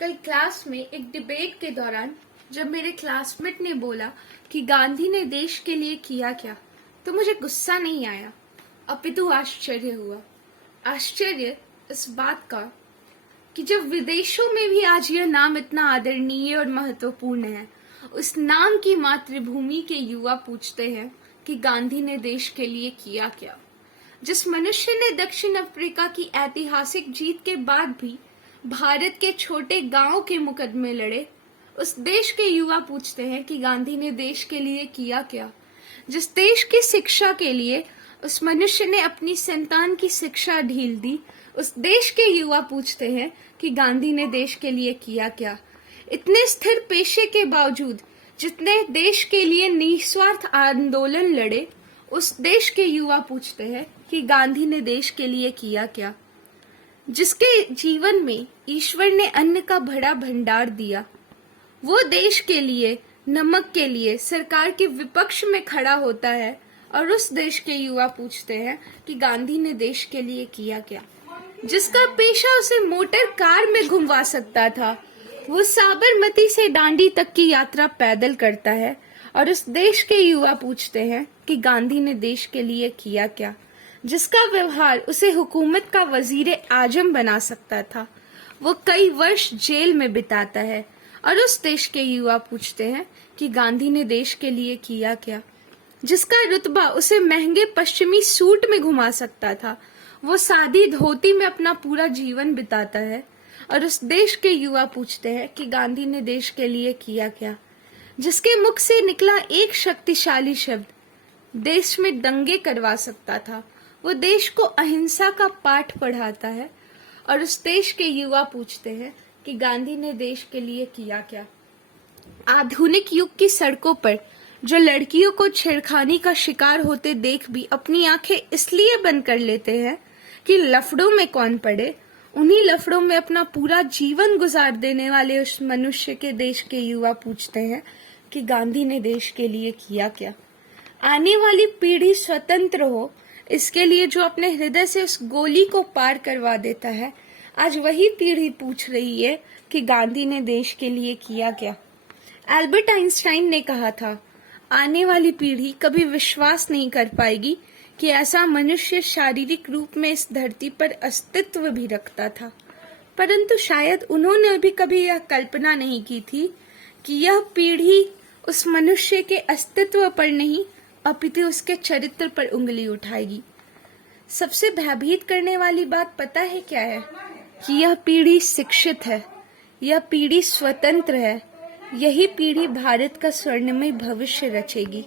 कल क्लास में एक डिबेट के दौरान जब मेरे क्लासमेट ने बोला कि गांधी ने देश के लिए किया क्या, तो मुझे गुस्सा नहीं आया, अपितु आश्चर्य हुआ। आश्चर्य इस बात का कि जब विदेशों में भी आज यह नाम इतना आदरणीय और महत्वपूर्ण है, उस नाम की मातृभूमि के युवा पूछते हैं कि गांधी ने देश के लिए किया क्या। जिस मनुष्य ने दक्षिण अफ्रीका की ऐतिहासिक जीत के बाद भी भारत के छोटे गांव के मुकदमे लड़े, उस देश के युवा पूछते हैं कि गांधी ने देश के लिए किया क्या। जिस देश की शिक्षा के लिए उस मनुष्य ने अपनी संतान की शिक्षा ढील दी, उस देश के युवा पूछते हैं कि गांधी ने देश के लिए किया क्या। इतने स्थिर पेशे के बावजूद जितने देश के लिए निस्वार्थ आंदोलन लड़े, उस देश के युवा पूछते हैं कि गांधी ने देश के लिए किया क्या। जिसके जीवन में ईश्वर ने अन्न का बड़ा भंडार दिया, वो देश के लिए, नमक के लिए सरकार के विपक्ष में खड़ा होता है, और उस देश के युवा पूछते हैं कि गांधी ने देश के लिए किया क्या। जिसका पेशा उसे मोटर कार में घुमवा सकता था, वो साबरमती से दांडी तक की यात्रा पैदल करता है, और उस देश के युवा पूछते हैं कि गांधी ने देश के लिए किया क्या। जिसका व्यवहार उसे हुकूमत का वजीर आजम बना सकता था, वो कई वर्ष जेल में बिताता है, और उस देश के युवा पूछते हैं कि गांधी ने देश के लिए किया क्या। जिसका रुतबा उसे महंगे पश्चिमी सूट में घुमा सकता था, वो सादी धोती में अपना पूरा जीवन बिताता है, और उस देश के युवा पूछते हैं कि गांधी ने देश के लिए किया क्या। जिसके मुख से निकला एक शक्तिशाली शब्द देश में दंगे करवा सकता था, वो देश को अहिंसा का पाठ पढ़ाता है, और उस देश के युवा पूछते हैं कि गांधी ने देश के लिए किया क्या। आधुनिक युग की सड़कों पर जो लड़कियों को छेड़खानी का शिकार होते देख भी अपनी आंखें इसलिए बंद कर लेते हैं कि लफड़ों में कौन पड़े, उन्हीं लफड़ों में अपना पूरा जीवन गुजार देने वाले उस मनुष्य के देश के युवा पूछते हैं कि गांधी ने देश के लिए किया क्या। आने वाली पीढ़ी स्वतंत्र हो, इसके लिए जो अपने हृदय से उस गोली को पार करवा देता है, आज वही पीढ़ी पूछ रही है कि गांधी ने देश के लिए किया क्या। एल्बर्ट आइंस्टाइन ने कहा था, आने वाली पीढ़ी कभी विश्वास नहीं कर पाएगी कि ऐसा मनुष्य शारीरिक रूप में इस धरती पर अस्तित्व भी रखता था। परंतु शायद उन्होंने भी कभी यह कल्पना नहीं की थी कि यह पीढ़ी उस मनुष्य के अस्तित्व पर नहीं, अपितु उसके चरित्र पर उंगली उठाएगी। सबसे भयभीत करने वाली बात पता है क्या है? कि यह पीढ़ी शिक्षित है, यह पीढ़ी स्वतंत्र है, यही पीढ़ी भारत का स्वर्णमय भविष्य रचेगी।